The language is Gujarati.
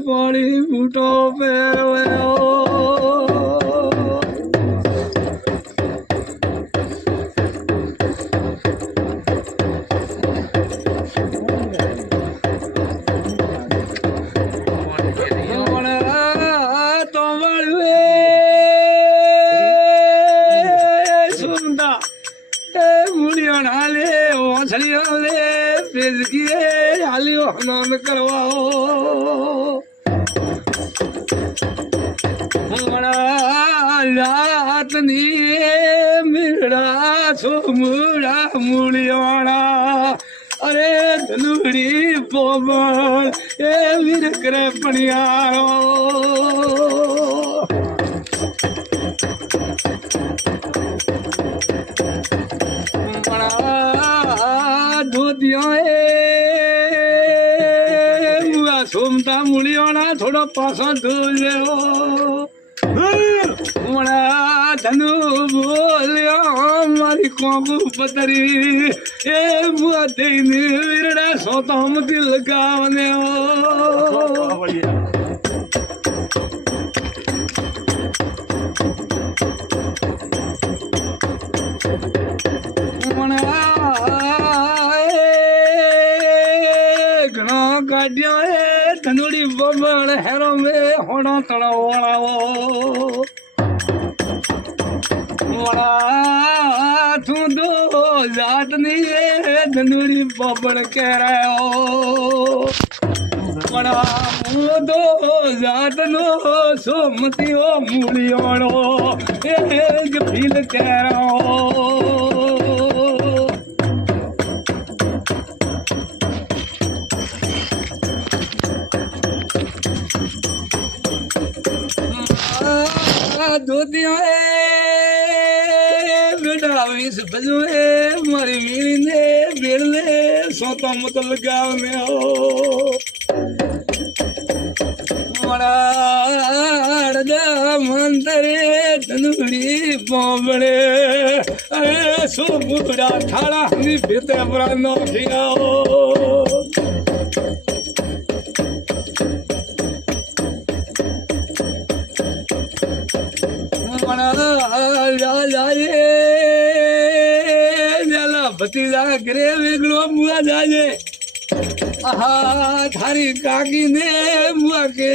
પાણી ફૂટો પહેરવ્યો નામ કરવાઓ રાતની મીરડા છો મૂળા મૂળિયાણા અરે ધનુડી પોબળ એ વીર કરે પણિયારો ધોતિયા સોમતા મૂળિયોના થોડો પાછો ધોલ્યો હમણાં ધનુ બોલ્યો મારી કોંકુ પતરી એ દઈને વીરડા સોતામથી લગાવને ઘણો કાઢ્યો ધનુડી બબળ હેરો મે હોડો તળાવો વળા તું દો જાતની ધનુડી બબળ કેરાયો વળા હું દો જાતનો સોમતીઓ મૂળિયોણો એ ફીલ કેરાયો બેટા વીસ બજુ મારી વીરીને બેડલે સોતા મત લગાવને મારા મંતરે ધનુડી બોબડે અરે સો બુડા થાળા ની ભીતે પરા નો ખીગાઓ ભતીજા ઘરે વેગળો મુआ જાજે આહા થારી કાકી ને મુआ કે